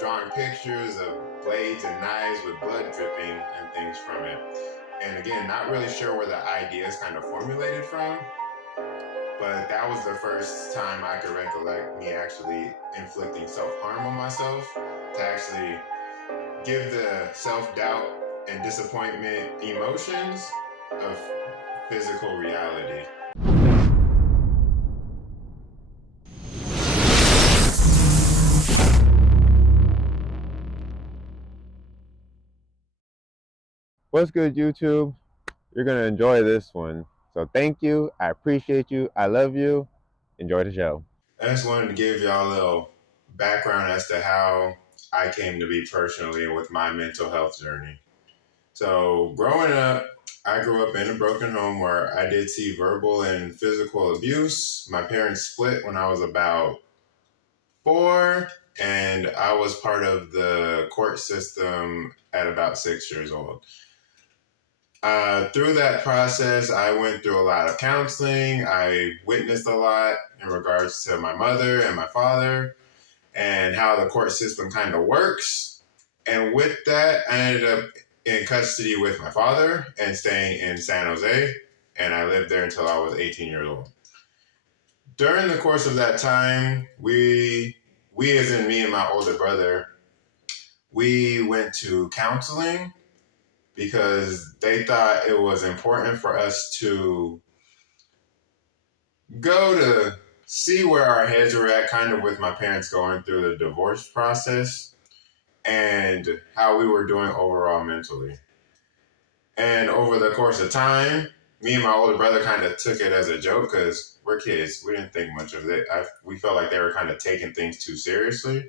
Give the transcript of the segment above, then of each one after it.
drawing pictures of blades and knives with blood dripping and things from it. And again, not really sure where the ideas kind of formulated from, but that was the first time I could recollect me actually inflicting self-harm on myself, to actually give the self-doubt and disappointment emotions of physical reality. What's good, YouTube? You're going to enjoy this one. So thank you. I appreciate you. I love you. Enjoy the show. I just wanted to give y'all a little background as to how I came to be personally with my mental health journey. So growing up, I grew up in a broken home where I did see verbal and physical abuse. My parents split when I was about 4, and I was part of the court system at about 6 years old. Through that process, I went through a lot of counseling. I witnessed a lot in regards to my mother and my father and how the court system kind of works. And with that, I ended up in custody with my father and staying in San Jose. And I lived there until I was 18 years old. During the course of that time, we as in me and my older brother, we went to counseling because they thought it was important for us to go to see where our heads were at, kind of with my parents going through the divorce process and how we were doing overall mentally. And over the course of time, me and my older brother kind of took it as a joke because we're kids. We didn't think much of it. We felt like they were kind of taking things too seriously.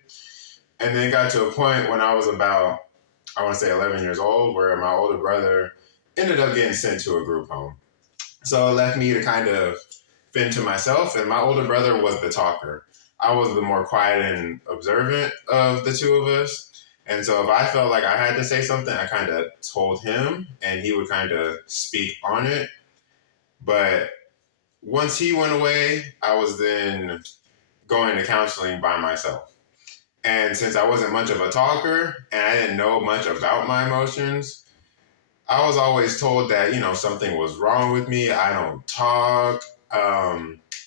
And then it got to a point when I was about, I want to say 11 years old, where my older brother ended up getting sent to a group home. So it left me to kind of fend to myself, and my older brother was the talker. I was the more quiet and observant of the two of us. And so if I felt like I had to say something, I kind of told him, and he would kind of speak on it. But once he went away, I was then going to counseling by myself. And since I wasn't much of a talker and I didn't know much about my emotions, I was always told that, something was wrong with me. I don't talk.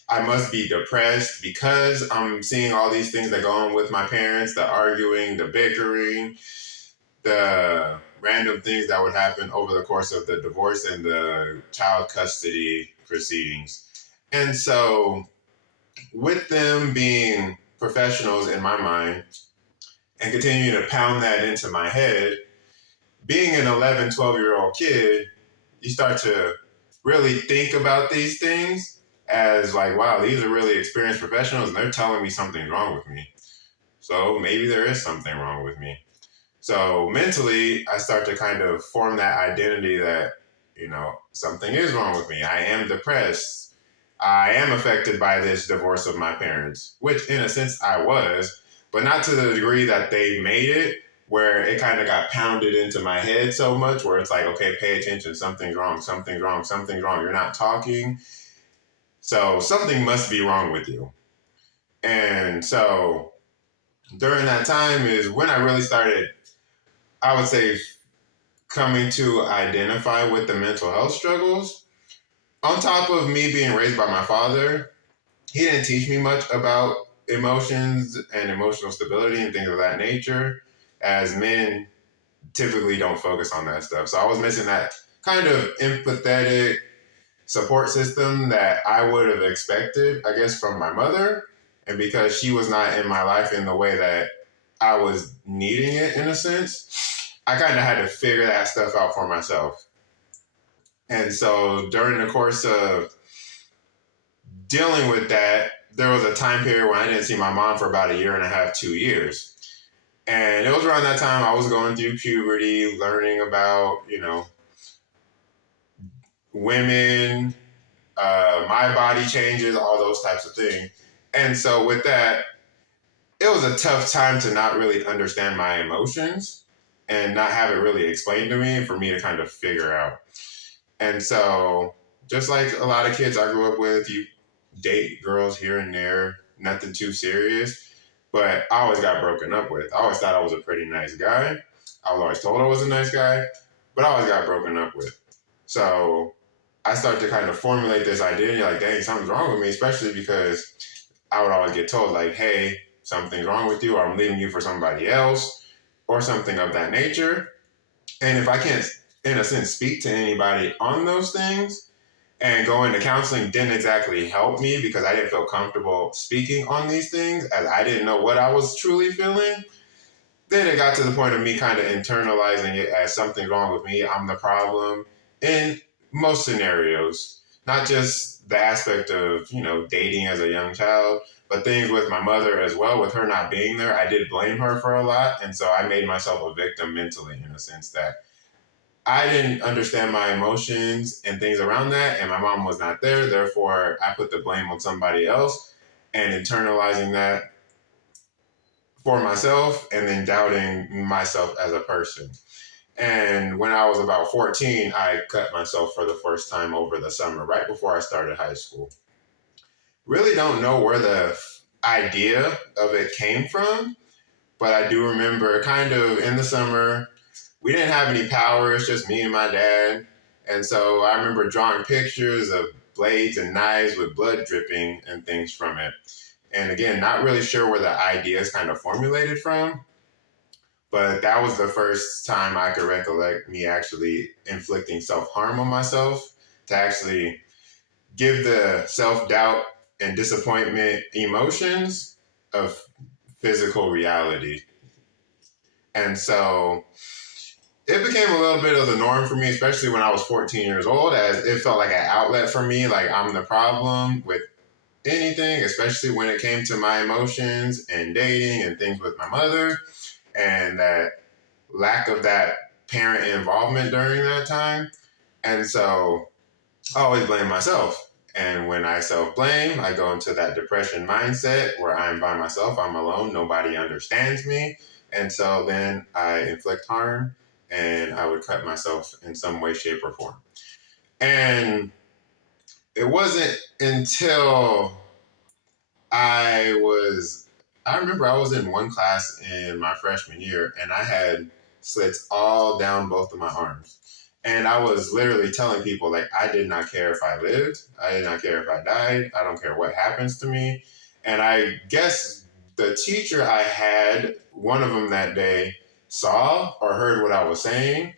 I must be depressed because I'm seeing all these things that go on with my parents, the arguing, the bickering, the random things that would happen over the course of the divorce and the child custody proceedings. And so with them being professionals in my mind and continuing to pound that into my head, being an 11, 12-year-old kid, you start to really think about these things as like, wow, these are really experienced professionals and they're telling me something's wrong with me. So maybe there is something wrong with me. So mentally, I start to kind of form that identity that, something is wrong with me. I am depressed. I am affected by this divorce of my parents, which in a sense I was, but not to the degree that they made it, where it kind of got pounded into my head so much where it's like, okay, pay attention. Something's wrong. Something's wrong. Something's wrong. You're not talking. So something must be wrong with you. And so during that time is when I really started, I would say, coming to identify with the mental health struggles. On top of me being raised by my father, he didn't teach me much about emotions and emotional stability and things of that nature, as men typically don't focus on that stuff. So I was missing that kind of empathetic support system that I would have expected, I guess, from my mother. And because she was not in my life in the way that I was needing it, in a sense, I kind of had to figure that stuff out for myself. And so during the course of dealing with that, there was a time period when I didn't see my mom for about 1.5 years, 2 years. And it was around that time I was going through puberty, learning about, women, my body changes, all those types of things. And so with that, it was a tough time to not really understand my emotions and not have it really explained to me and for me to kind of figure out. And so just like a lot of kids I grew up with, you date girls here and there, nothing too serious. but I always got broken up with. I always thought I was a pretty nice guy. I was always told I was a nice guy, but I always got broken up with. So I started to kind of formulate this idea, and you're like, dang, something's wrong with me, especially because I would always get told, like, hey, something's wrong with you, or I'm leaving you for somebody else, or something of that nature. And if I can't, in a sense, speak to anybody on those things, and going to counseling didn't exactly help me because I didn't feel comfortable speaking on these things as I didn't know what I was truly feeling. Then it got to the point of me kind of internalizing it as something wrong with me. I'm the problem in most scenarios, not just the aspect of, dating as a young child, but things with my mother as well. With her not being there, I did blame her for a lot. And so I made myself a victim mentally in a sense that I didn't understand my emotions and things around that, and my mom was not there. Therefore, I put the blame on somebody else and internalizing that for myself and then doubting myself as a person. And when I was about 14, I cut myself for the first time over the summer, right before I started high school. Really don't know where the idea of it came from, but I do remember kind of in the summer, we didn't have any power. It's just me and my dad. And so I remember drawing pictures of blades and knives with blood dripping and things from it. And again, not really sure where the ideas kind of formulated from, but that was the first time I could recollect me actually inflicting self-harm on myself to actually give the self-doubt and disappointment emotions of physical reality. And so it became a little bit of the norm for me, especially when I was 14 years old, as it felt like an outlet for me, like I'm the problem with anything, especially when it came to my emotions and dating and things with my mother, and that lack of that parent involvement during that time. And so I always blame myself. And when I self-blame, I go into that depression mindset where I'm by myself, I'm alone, nobody understands me. And so then I inflict harm and I would cut myself in some way, shape, or form. And it wasn't until I remember I was in one class in my freshman year and I had slits all down both of my arms. And I was literally telling people, like, I did not care if I lived. I did not care if I died. I don't care what happens to me. And I guess the teacher I had, one of them that day, saw or heard what I was saying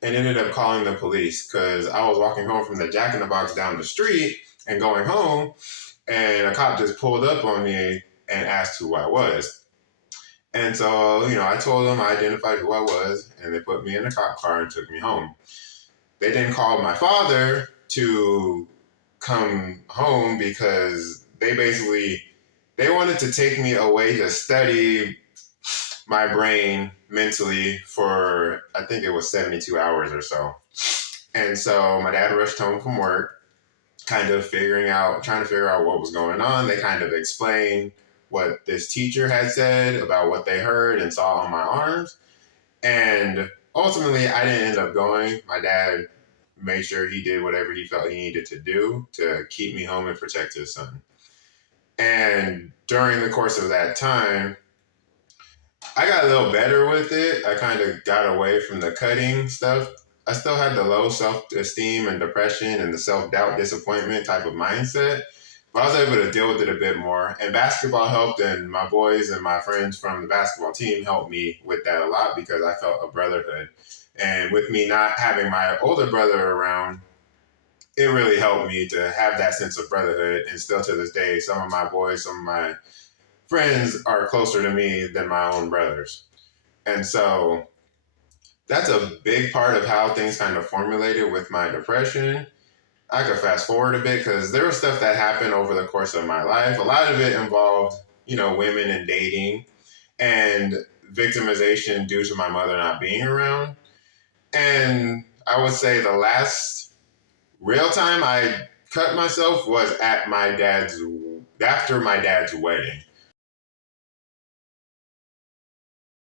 and ended up calling the police because I was walking home from the Jack in the Box down the street and going home. And a cop just pulled up on me and asked who I was. And so, I told them, I identified who I was, and they put me in a cop car and took me home. They then called my father to come home because they wanted to take me away to study my brain mentally for, I think it was 72 hours or so. And so my dad rushed home from work, trying to figure out what was going on. They kind of explained what this teacher had said about what they heard and saw on my arms. And ultimately, I didn't end up going. My dad made sure he did whatever he felt he needed to do to keep me home and protect his son. And during the course of that time, I got a little better with it. I kind of got away from the cutting stuff. I still had the low self-esteem and depression and the self-doubt, disappointment type of mindset. But I was able to deal with it a bit more. And basketball helped, and my boys and my friends from the basketball team helped me with that a lot because I felt a brotherhood. And with me not having my older brother around, it really helped me to have that sense of brotherhood. And still to this day, some of my boys, some of my friends are closer to me than my own brothers. And so that's a big part of how things kind of formulated with my depression. I could fast forward a bit because there was stuff that happened over the course of my life. A lot of it involved, women and dating and victimization due to my mother not being around. And I would say the last real time I cut myself was after my dad's wedding.